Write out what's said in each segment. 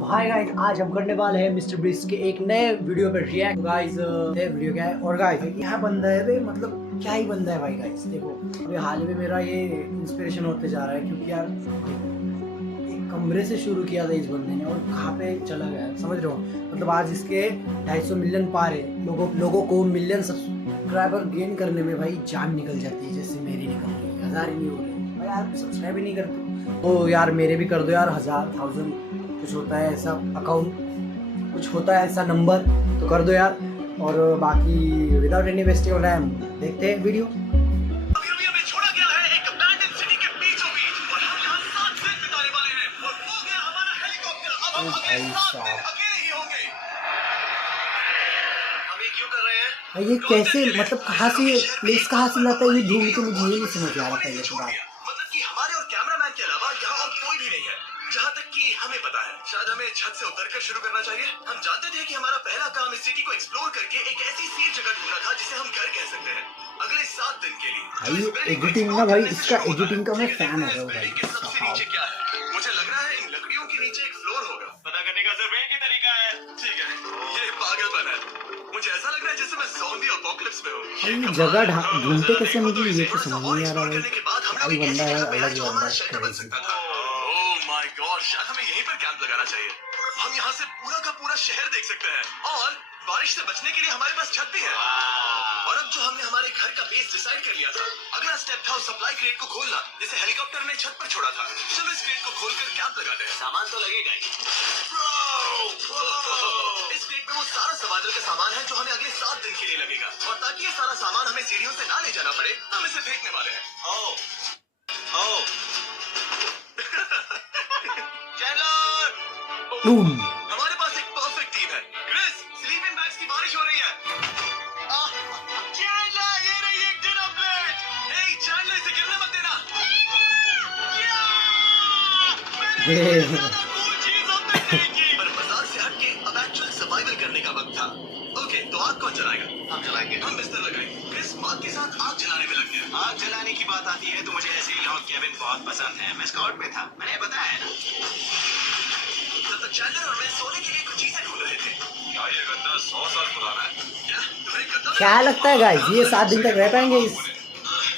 Hi guys, आज हम करने वाले हैं मिस्टर बीस्ट के एक नए वीडियो पे रिएक्ट। गाइस नए वीडियो क्या है और गाइस क्या बंदा है बे, मतलब क्या ही बंदा है भाई। गाइस देखो अभी हाल में मेरा ये इंस्पिरेशन होते जा रहा है क्योंकि यार एक कमरे से शुरू किया था इस बंदे ने और कहाँ पे चला गया समझ रहे हो। मतलब आज इसके 250 मिलियन पार है। लोगों को मिलियन सब्सक्राइबर गेन करने में भाई जान निकल जाती है, जैसे मेरी निकल रही है। 1000 ही नहीं हो रहे भाई, यार सब्सक्राइब ही नहीं करते तो यार मेरे भी कर दो यार। 1000 कुछ होता है ऐसा अकाउंट, कुछ होता है ऐसा नंबर, तो कर दो यार। और बाकी without any wasting of time देखते हैं वीडियो। ये कैसे, मतलब कहाँ से प्लेस कहाँ से लाता है ये ढूंढ के, मुझे ये नहीं समझ आ रहा पहले तो बात। मतलब कि हमारे और कैमरामैन के अलावा यहाँ और कोई भी नहीं है, जहाँ तक कि हमें पता है। शायद हमें छत से उतरकर शुरू करना चाहिए। हम जानते थे कि हमारा पहला काम इस सिटी को एक्सप्लोर करके एक ऐसी सेफ जगह ढूंढना था जिसे हम घर कह सकते हैं अगले 7 दिन के लिए। भाई एडिटिंग ना भाई, इसका एडिटिंग का मैं फैन है भाई। सबसे नीचे क्या है? मुझे लग रहा है इन लकड़ियों के नीचे एक फ्लोर होगा। पता करने का सिर्फ एक ही तरीका है। ठीक है, ये पागलपन है। मुझे ऐसा लग रहा है जैसे मैं ज़ॉम्बी अपोकलिप्स में हूँ। ये जगह ढूंढते कैसे, मुझे ये तो समझ नहीं आ रहा भाई। बंदा है अलग बंदा। ओह माय गॉड, शायद हमें यहीं पर कैंप लगाना चाहिए। हम यहाँ से पूरा का पूरा शहर देख सकते हैं और बारिश से बचने के लिए हमारे पास छत भी है। और अब जो हमने हमारे घर का बेस डिसाइड कर लिया था, अगला स्टेप था उस सप्लाई क्रेट को खोलना जिसे हेलीकॉप्टर ने छत पर छोड़ा था। चलो इस क्रेट को खोलकर कैंप लगाते हैं। सामान तो लगेगा ही। इस क्रेट में वो सारा सर्वाइवल का सामान है जो हमें अगले 7 दिन के लिए लगेगा। और ताकि ये सारा सामान हमें सीढ़ियों से ना ले जाना पड़े, हम इसे फेंकने वाले हैं। हमारे पास एक परफेक्ट टीम है। क्रिस, स्लीपिंग बैग्स की बारिश हो रही है। चैंडलर, ये रही एक डिनर प्लेट। हे चैंडलर, इसे गिरने मत देना। मैंने ज़्यादा कूल चीज़ अब तक नहीं की। पर बाजार से हटके अब एक्चुअल सर्वाइवल करने का वक्त था। ओके, तो आग कौन जलाएगा? हम जलाएंगे। हम बिस्तर लगाएंगे। क्रिस मार्क के साथ आग जलाने में लग गया। आग जलाने की बात आती है तो मुझे ऐसे ही लॉग केबिन बहुत पसंद है। मैं स्काउट में था, मैंने बताया ना। तब तक चैंडलर और मैं सोने के लिए कुछ चीजें ढूंढ रहे थे। क्या ये गद्दा 100 साल पुराना है? क्या तुम्हें गद्दा? क्या लगता है गाइस ये 7 दिन तक रह पाएंगे इस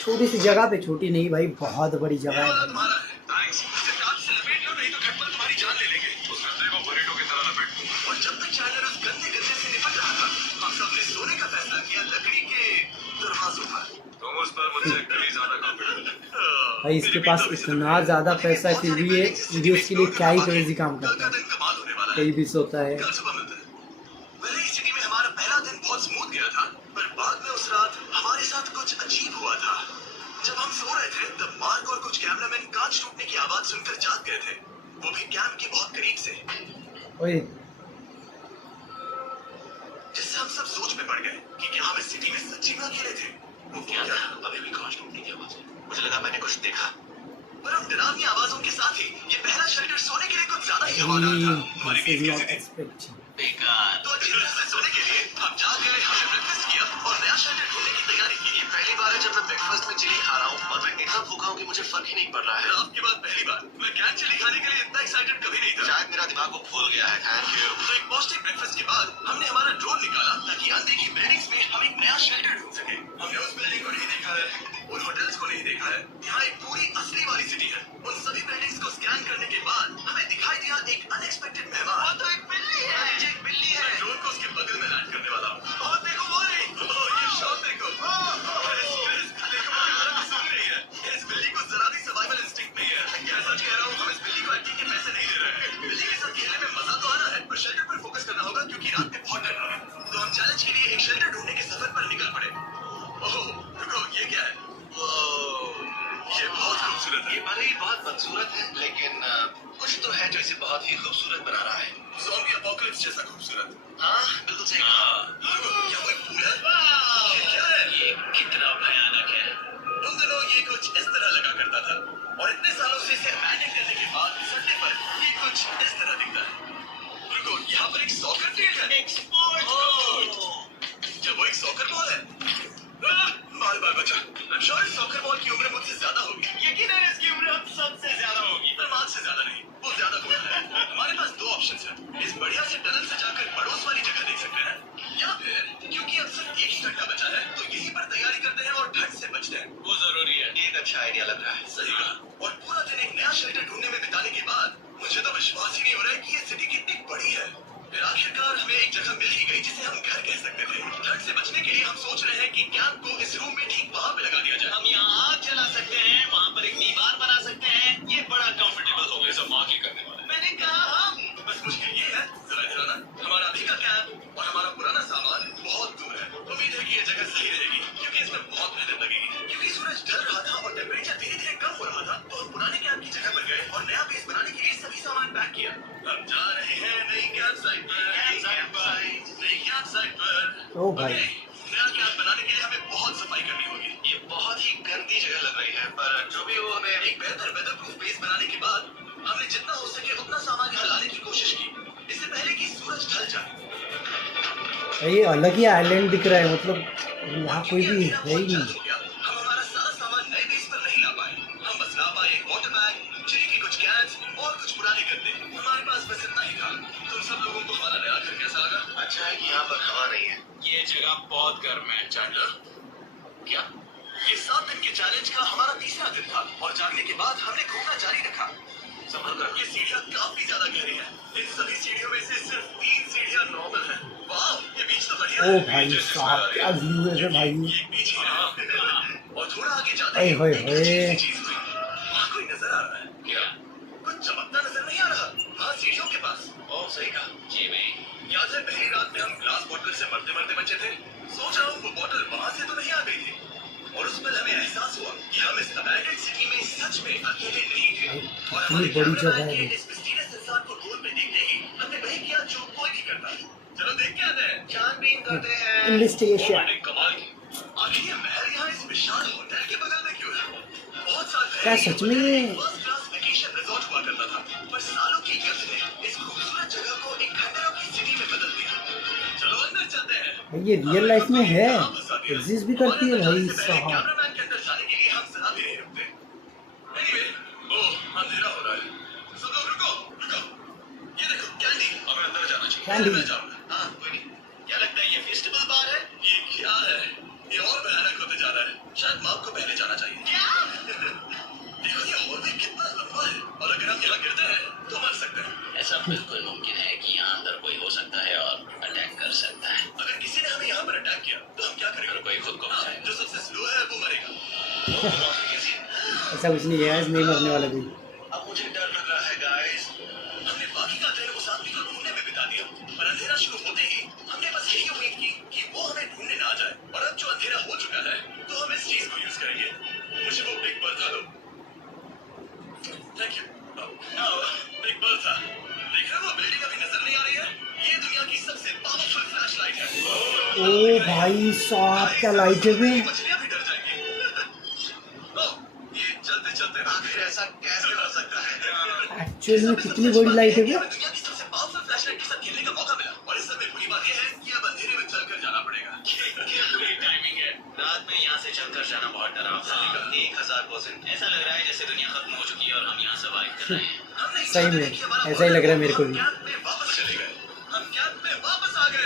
छोटी सी जगह पे? छोटी नहीं भाई, बहुत बड़ी जगह है। तुम्हारा है। थैंक्स। इसे कांच से लपेट लो, नहीं तो खटमल तुम्हारी जान ले लेंगे। उस गद्दे को बरीटो की तरह लपेट दो। और जब तक चैंडलर उस गंदे गद्दे से निपट रहा था, हम सबने सोने का फैसला किया लकड़ी के दरवाजों पर। तुम उस पर मुझसे कहीं ज्यादा कॉन्फिडेंट हो। भाई इसके पास इतना ज्यादा पैसा है फिर भी ये वीडियोस के लिए क्या ही क्रेजी काम करता है। कमाल होने वाला है। कहीं भी सोता है। कल सुबह मिलते हैं। पहले इस सिटी में हमारा पहला दिन बहुत स्मूथ गया था, पर बाद में उस रात हमारे साथ कुछ अजीब हुआ था। जब हम सो रहे थे तब मार्क और कुछ कैमरामैन कांच टूटने की आवाज सुनकर जाग गए थे, वो भी कैंप के बहुत करीब से। ओए जिससे हम सब सोच में पड़ गए कि क्या हम इस सिटी में सच्ची में अकेले थे। वो क्या था? अभी भी कांच टूटने की आवाज है। मुझे लगा मैंने कुछ देखा, पर उन डरावनी आवाजों के साथ ही ये पहला शेल्टर सोने के लिए कुछ ज्यादा ही हवादार था। हमारी नींद कैसी थी? बेकार। तो अच्छी तरह से सोने के लिए हम जाग गए, हमने ब्रेकफास्ट किया और नया शेल्टर ढूंढने की तैयारी की। ये पहली बार है जब मैं ब्रेकफास्ट में चिली खा रहा हूँ और मैं इतना भूखा हूँ कि मुझे फर्क ही नहीं पड़ रहा है। आपके बाद पहली बार मैं कैन चिली खाने के लिए इतना एक्साइटेड कभी नहीं था। शायद मेरा दिमाग को भूल गया है। Thank you. तो एक पौष्टिक ब्रेकफास्ट के बाद हमने हमारा ड्रोन निकाला ताकि अनदेखी बिल्डिंग्स में हम एक नया शेल्टर ढूंढ सके। हमने उस बिल्डिंग को नहीं देखा है, उन होटल्स को नहीं देखा है। यहाँ एक पूरी असली वाली सिटी है। उन सभी बिल्डिंग्स को स्कैन करने के बाद हमें दिखाई दिया एक अनएक्सपेक्टेड मेहमान। वो तो एक बिल्ली है। ये एक बिल्ली है। मैं ड्रोन को उसके बगल में लैंड करने वाला हूँ। और देखो वो नहीं, ये शॉट देखो। इस बिल्ली को जरा भी सर्वाइवल इंस्टिंक्ट नहीं है। मैं सच कह रहा हूँ, हम इस बिल्ली को एक्टिंग के पैसे नहीं दे रहे हैं। बिल्ली के साथ खेलने में मजा तो आ रहा है, पर शेल्टर पर फोकस करना होगा क्योंकि रात में बहुत डर रहा है। तो हम चैलेंज के लिए एक शेल्टर ढूंढने के सफर पर निकल पड़े। ओह रुको, ये क्या है? ये बहुत खूबसूरत है। ये भले ही बहुत बदसूरत है, लेकिन कुछ तो है जो इसे बहुत ही खूबसूरत बना रहा है। ज़ॉम्बी अपोकलिप्स जैसा खूबसूरत। हाँ, बिल्कुल सही कहा। क्या वो एक पूल है? ये क्या है? ये कितना भयानक है। उन दिनों ये कुछ इस तरह लगा करता था और इतने सालों से इसे अबैंडन करने के बाद संडे पर ये कुछ इस तरह दिखता है। रुको, यहाँ पर एक सॉकर फील्ड है। एक स्पोर्ट्स। क्या वो एक सॉकर बॉल है? बाल बाल बचा। I'm sure इस सॉकर बॉल की उम्र मुझसे ज्यादा होगी। यकीनन इसकी उम्र हम सबसे ज्यादा होगी, पर मार्क से ज्यादा नहीं। वो ज्यादा बूढ़ा है। हमारे पास 2 ऑप्शंस हैं। गए कि ये सिटी कितनी बड़ी है। फिर आखिरकार हमें एक जगह मिल ही गई जिसे हम घर कह सकते थे। ठंड से बचने के लिए हम सोच रहे हैं कि कैंप को इस रूम में ठीक वहाँ पे लगा दिया जाए। हम यहाँ आग जला सकते हैं, वहाँ पर एक दीवार बना सकते हैं। ये बड़ा कंफर्टेबल होगा। ये सब माँ की करने वाला है। मैंने कहा हम, बस मुश्किल ये है जरा इधर आना, हमारा अभी का कैंप और हमारा पुराना सामान बहुत दूर है। उम्मीद है कि ये जगह सही रहेगी क्योंकि इसमें बहुत मेहनत लगेगी। क्योंकि सूरज ढल रहा था और टेम्परेचर धीरे धीरे कम हो रहा था, तो हम पुराने कैंप की जगह पर गए और नया बेस बनाने के लिए सभी सामान पैक किया। हम जा रहे हैं नई कैंप साइट पर। ओ भाई, नया कैंप बनाने के लिए हमें बहुत सफाई करनी होगी। ये बहुत ही गंदी जगह लग रही है, पर जो भी हो, हमें एक बेहतर वेदरप्रूफ बेस बनाने के बाद हमने जितना हो सके उतना सामान यहाँ लाने की कोशिश की, इससे पहले कि सूरज ढल जाए। ये अलग ही आइलैंड दिख रहा है, मतलब यहाँ कोई भी है ही नहीं। हम हमारा सारा सामान नए बेस पर नहीं ला पाए। हम बस ला पाए एक वाटर बैग, चीनी के कुछ कैंस और कुछ पुराने गद्दे। हमारे पास बस इतना ही था। तुम सब लोगों को हमारा नया घर कैसा लगा? अच्छा है कि यहाँ पर हवा नहीं है। ये जगह बहुत गर्म है। चैंडलर, क्या ये 7 दिन के चैलेंज का हमारा तीसरा दिन था और जागने के बाद हमने घूमना जारी रखा। संभल कर, ये सीढ़ियाँ काफी ज्यादा गहरी हैं। इन सभी सीढ़ियों में से सिर्फ 3 सीढ़ियाँ नॉर्मल हैं। वाह, ये बीच तो बढ़िया है। ओ भाई साहब, क्या व्यू है भाई। ये बीच ही है। और थोड़ा आगे जाते ओए ही होए एक होए। अजीब सी चीज हुई। वहाँ कोई नजर आ रहा है। क्या? कुछ चमकता नजर नहीं आ रहा वहाँ सीढ़ियों के पास। ओह, सही कहा। जी भाई, याद है पहली रात में हम ग्लास बॉटल से मरते मरते बचे थे? सोच रहा हूँ वो बॉटल वहाँ से तो नहीं आ गई थी। और उस पल हमें एहसास हुआ कि हम इस अबैंडन्ड सिटी में सच में अकेले नहीं थे। और हमारे बड़ी जगह कैमरामैन है। के इस मिस्टीरियस इंसान को दूर में देखते ही हमने वही किया जो कोई भी करता है। चलो देख के आते हैं। छानबीन करते हैं। इन्वेस्टिगेशन। वो बड़ी कमाल की। आखिर ये महल यहाँ इस विशाल होटल के बगल में क्यों है? बहुत साल पहले क्या सच में ये फर्स्ट क्लास वेकेशन रिजॉर्ट हुआ करता था, पर सालों की युद्ध ने इस खूबसूरत जगह को एक खंडरों की सिटी में बदल दिया। चलो अंदर चलते हैं। भाई, ये रियल लाइफ में है, एग्जिस्ट भी करती है भाई साहब। कैमरामैन के अंदर जाने के लिए हम जरा भी नहीं रुकते। Anyway, ओह, अंधेरा हो रहा है। सब लोग रुको, रुको। ये देखो, कैंडी। हमें अंदर जाना चाहिए। कैंडी। मैं जाऊंगा। हाँ, कोई नहीं। क्या लगता है ये फेस्टिवल बार है? ये क्या है? ये और भयानक होते जा रहा है। शायद माँ को पहले जाना चाहिए। क्या? देखो ये हॉलवे कितना लंबा है और अगर हम यहाँ गिरते हैं तो मर सकते हैं। ऐसा बिल्कुल मुमकिन है कि यहाँ अंदर कोई हो सकता है और अटैक कर सकता है। अगर किसी ने हमें यहाँ पर अटैक किया तो हम क्या करेंगे? कोई खुद को बचाए। जो सबसे स्लो है वो मरेगा। ऐसा कुछ नहीं है, नहीं मरने वाला कोई। अब मुझे डर लग रहा है गाइस। हमने बाकी का दिन उस आदमी को ढूंढने में बिता दिया, पर अंधेरा शुरू होते ही हमने बस यही उम्मीद की कि वो हमें ढूंढने ना आ जाए। और अब जो अंधेरा हो चुका है तो हम इस चीज को यूज करेंगे। मुझे वो बिग पर्दा दो। Thank you. बिग पर्दा। देख रहे हो वो बिल्डिंग अभी नजर नहीं आ रही है? ये दुनिया की सबसे पावरफुल फ्लैशलाइट है। ओ भाई साहब, क्या लाइट है बे। मछलियां भी डर जाएंगी। ओह, ये चलते चलते आखिर ऐसा कैसे हो सकता है? एक्चुअली में कितनी बड़ी लाइट है बे। हमें दुनिया की सबसे पावरफुल फ्लैशलाइट के साथ खेलने का मौका मिला और इस समय बुरी बात यह है कि अब अंधेरे में चलकर जाना पड़ेगा। क्या बुरी टाइमिंग है। रात में यहाँ से चलकर जाना बहुत डरावना है। 1000%। ऐसा लग रहा है जैसे दुनिया खत्म हो चुकी है और हम यहाँ सर्वाइव कर रहे हैं। सही में ऐसा ही लग रहा है मेरे को भी। कैंप में वापस चले गए। हम कैंप में वापस आ गए।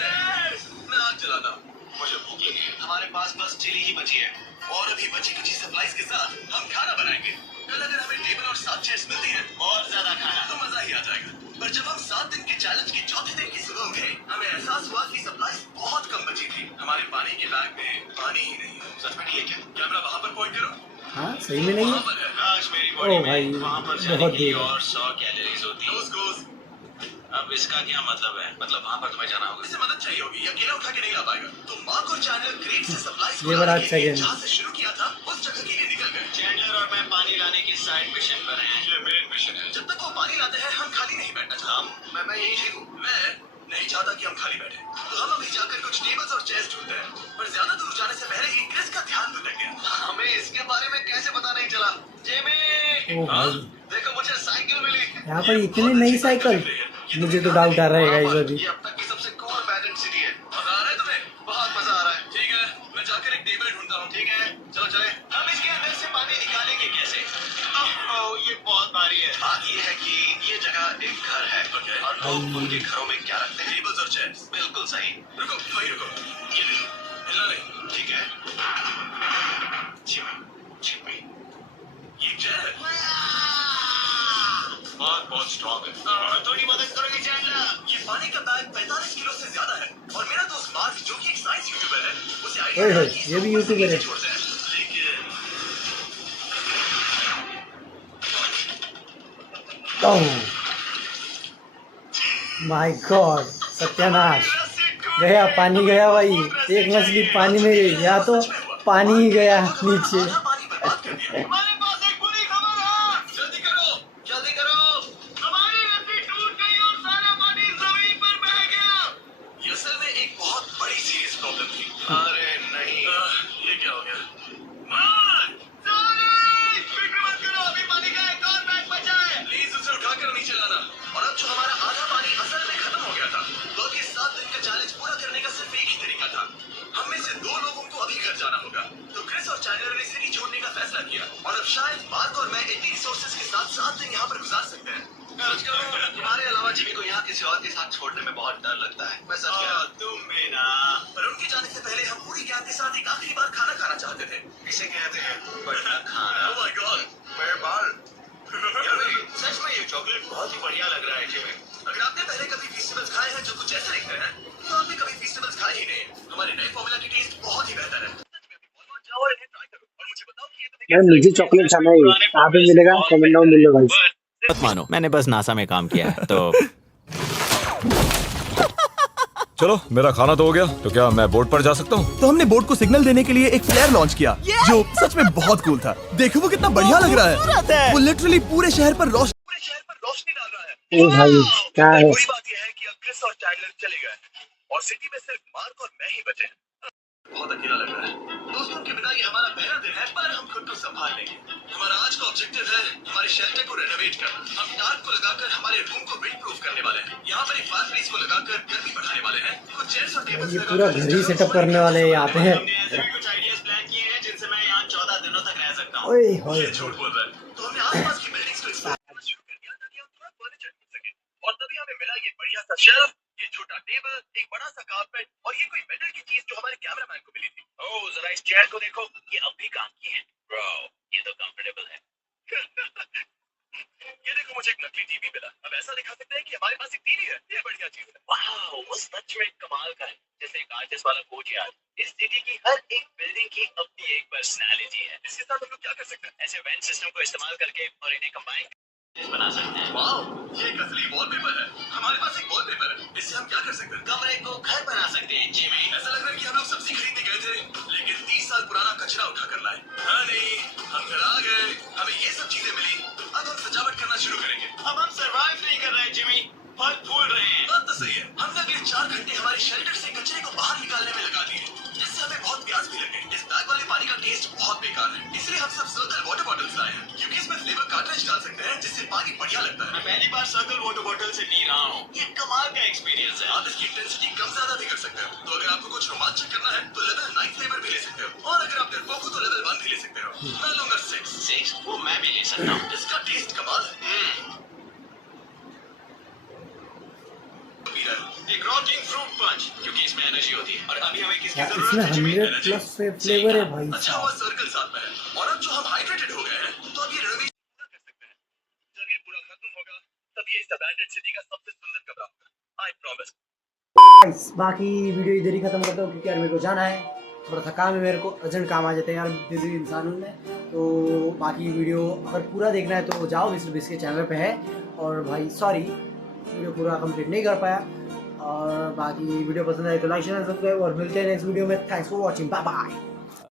मैं आग जलाता हूँ। मुझे भूख लगी है। हमारे पास बस चिली ही बची है और अभी बची कुछ सप्लाईज के साथ हम खाना बनाएंगे। कल अगर हमें टेबल और 7 चेयर्स मिलती हैं और ज्यादा खाना तो मजा ही आ जाएगा। पर जब हम 7 दिन के चैलेंज के चौथे दिन की सुबह उठे, हमें एहसास हुआ कि सप्लाईज बहुत कम बची थी। हमारे पानी के बैग में पानी ही नहीं। सच में नहीं है क्या? कैमरा वहाँ पर पॉइंट करो। हाँ सही में नहीं है। काश मेरी ओ बॉडी भाई, में वहाँ पर जाने बहुत के लिए दूर है। और 100 कैलोरीज होती। अब इसका क्या मतलब है? मतलब वहाँ पर तुम्हें जाना होगा। इसे मदद चाहिए होगी, ये अकेला उठा के नहीं ला पाएगा। तो मार्क और चैंडलर क्रेट से सप्लाईज ये बड़ा अच्छा गेम है। जहाँ से शुरू किया था उस जगह के लिए निकल गए। चैंडलर और मैं पानी लाने की साइड मिशन पर हैं। ये मेन मिशन है। जब तक वो पानी लाते हैं हम खाली नहीं बैठना चाहते। मैं यही ठीक हूँ। मैं नहीं चाहता कि हम खाली बैठे, तो हम अभी जाकर कुछ टेबल्स और चेयर्स ढूंढते हैं। पर ज्यादा दूर जाने से पहले ही क्रिस का ध्यान भटक गया। हमें इसके बारे में कैसे पता नहीं चला? जेमी, ओ भाई, देखो मुझे साइकिल मिली। यहाँ पर इतनी नई साइकिल, मुझे तो डाउट आ रहा है गाइस अभी। ये अब तक की सबसे कूल अबैंडन्ड सिटी है। मजा आ रहा है तुम्हें? बहुत मजा आ रहा है। ठीक है, मैं जाकर एक टेबल ढूंढता हूँ। ठीक है, चलो चले। हम इसके अंदर से पानी निकालेंगे कैसे? ओह, ये बहुत भारी है। बात ये है कि ये जगह एक घर है और लोग उनके घरों में क्या रखते हैं? टेबल्स और चेयर्स। बिल्कुल सही। रुको, वहीं रुको। ये देखो, हिलना नहीं। ठीक है। छिपी। ये चेयर है। बहुत स्ट्रॉन्ग है। थोड़ी मदद करो। ओए होए, ये भी यूट्यूबर है। छोड़ते हैं, लेकिन माय गॉड, सत्यानाश, गया पानी गया भाई, एक मछली पानी में गई, या तो पानी ही गया नीचे। आधा पानी बर्बाद कर दिया। हमारे पास एक बुरी खबर है, जल्दी करो, जल्दी करो, हमारी रस्सी टूट गई और सारा पानी जमीन पर बह गया। ये असल में एक बहुत बड़ी सीरियस प्रॉब्लम थी। अरे नहीं, ये क्या हो गया? मान, सॉरी, फिक्र मत करो, अभी पानी का एक और बैग बचा है। प्लीज उसे उठाकर नीचे लाना। और अब जो हमारा आधा पानी असल में खत्म हो गया था, तो अब ये 7 दिन का चैलेंज पूरा करने का सिर्फ एक ही तरीका था। हम में से 2 लोगों को अभी घर जाना होगा। तो क्रिस और चैंडलर ने सिटी छोड़ने का फैसला किया और अब शायद मार्क और मैं इतनी रिसोर्सेज के साथ 7 दिन यहाँ पर गुजार सकते हैं। तुम्हारे अलावा जिमी को यहाँ किसी और के साथ छोड़ने में बहुत डर लगता है। मैं सच कह रहा हूँ। तुम भी ना। पर उनके जाने से पहले हम पूरी गैंग के साथ एक आखिरी बार खाना खाना चाहते थे। इसे कहते हैं बढ़िया खाना। ओह माय गॉड, मेरे बाल। सच में ये चॉकलेट बहुत ही बढ़िया लग रहा है जिमी। अगर आपने पहले कभी फेस्टिवल्स खाए हैं जो कुछ ऐसे दिखते हैं, तो आपने कभी फेस्टिवल्स खाए ही नहीं। हमारे नए फॉर्मूला की टेस्ट बहुत ही बेहतर है। जाओ और इन्हें ट्राई करो और मुझे बताओ कि ये तुम्हें यार मुझे चॉकलेट खाना है, कहाँ पे मिलेगा? कमेंट डाउन मिलो गाइस। मत मानो, मैंने बस नासा में काम किया है तो चलो मेरा खाना तो हो गया, तो क्या मैं बोर्ड पर जा सकता हूँ? तो हमने बोर्ड को सिग्नल देने के लिए एक फ्लेयर लॉन्च किया जो सच में बहुत कूल था। देखो वो कितना बढ़िया लग रहा है। वो लिटरली पूरे शहर पर रोशनी डाल रहा है। ओ भाई क्या है? बुरी बात यह है कि अब क्रिस और चैंडलर चले गए और सिटी में सिर्फ मार्क और मैं ही बचे हैं। बहुत अकेला लग रहा है। दोस्तों के बिना ये हमारा पहला दिन है, पर हम खुद को संभाल लेंगे। हमारा आज का ऑब्जेक्टिव है हमारे शेल्टर को रेनोवेट करना। हम टार्प को लगाकर हमारे रूम को विंड प्रूफ करने वाले हैं। यहाँ पर एक फायरप्लेस को लगाकर गर्मी बढ़ाने वाले हैं। कुछ चेयर्स और टेबल्स ये पूरा घर ही सेटअप करने वाले हैं यहाँ पे। हमने ऐसे भी कुछ आइडियाज प्लान किए हैं जिनसे मैं यहाँ 14 दिनों तक रह सकता हूँ। ओए होए, ये झूठ बोल रहा है। तो हमने आसपास की बिल्डिंग्स को एक्सप्लोर करना शुरू कर दिया ताकि हम थोड़ा फर्नीचर खरीद सकें। और तभी हमें मिला ये बढ़िया सा शेल्फ, ये छोटा टेबल, एक बड़ा सा कारपेट और ये कोई मेटल की चीज जो हमारे कैमरामैन को मिली थी। ओह जरा इस चेयर को देखो, ये अब भी काम की है। ब्रो, ये तो कंफर्टेबल है। ये देखो, मुझे एक नकली टीवी मिला। अब ऐसा दिखा सकते हैं कि हमारे पास एक टीवी है। ये बढ़िया चीज है। वाह, वो सच में कमाल का है। जैसे एक आर्टिस्ट वाला कोच यार। इस सिटी की हर एक बिल्डिंग की अपनी एक पर्सनालिटी है। इसके साथ हम लोग क्या कर सकते हैं? ऐसे वेंट सिस्टम को इस्तेमाल करके और इन्हें कंबाइन बना सकते हैं। वाओ, ये एक असली वॉलपेपर है। हमारे पास एक वॉलपेपर है। इससे हम क्या कर सकते हैं? कमरे को घर बना सकते हैं। जिमी, ऐसा लग रहा है कि हम लोग सब्जी खरीदने गए थे, लेकिन 30 साल पुराना कचरा उठा कर लाए। हाँ नहीं, हम घर आ गए, हमें ये सब चीजें मिली। अब हम सजावट करना शुरू करेंगे। अब हम सर्वाइव नहीं कर रहे हैं जिमी, फल फूल रहे हैं। बात तो सही है। हमने अगले 4 घंटे हमारे शेल्टर से कचरे को बाहर निकालने में लगा दिए, जिससे हमें बहुत प्यास भी लगे। इस बैग वाले पानी का टेस्ट बहुत बेकार है, इसलिए हम सब सर्कल वाटर बॉटल्स लाए हैं, क्योंकि इसमें फ्लेवर कार्ट्रिज डाल सकते हैं जिससे पानी बढ़िया लगता है। मैं पहली बार सर्कल वाटर बॉटल से पी रहा हूँ। ये कमाल का एक्सपीरियंस है। आप इसकी इंटेंसिटी कम ज्यादा भी कर सकते हो। तो अगर आपको कुछ रोमांचक करना है तो लेवल 9 फ्लेवर भी ले सकते हो, और अगर आप डरपोक हो तो लेवल 1 भी ले सकते हो। मैं लूंगा 6। वो मैं भी ले सकता हूँ। इसका टेस्ट कमाल है। एक रॉटिंग फ्रूट पंच, क्योंकि इसमें एनर्जी होती है और अभी हमें किसकी यार जरूरत इसमें है? Jimmy, 100 energy. प्लस फ्लेवर है भाई। अच्छा हुआ सर्कल साथ में है, और अब जो हम हाइड्रेटेड हो गए हैं तो अब ये रेनोवेशन कर सकते हैं। जब ये पूरा खत्म होगा तब ये इस अबैंडन्ड सिटी का सबसे सुंदर कमरा होगा। I promise. गाइस, बाकी वीडियो इधर ही खत्म करता हूँ क्योंकि यार मेरे को जाना है, थोड़ा सा काम है मेरे को, अर्जेंट काम आ जाते हैं यार, बिजी इंसान हूँ मैं। तो बाकी वीडियो अगर पूरा देखना है तो जाओ, मिस्टर बिस के चैनल पे है। और भाई सॉरी, वीडियो पूरा कंप्लीट नहीं कर पाया। और बाकी वीडियो पसंद आए तो लाइक शेयर सब्सक्राइब, और मिलते हैं नेक्स्ट वीडियो में। Thanks for watching, bye bye.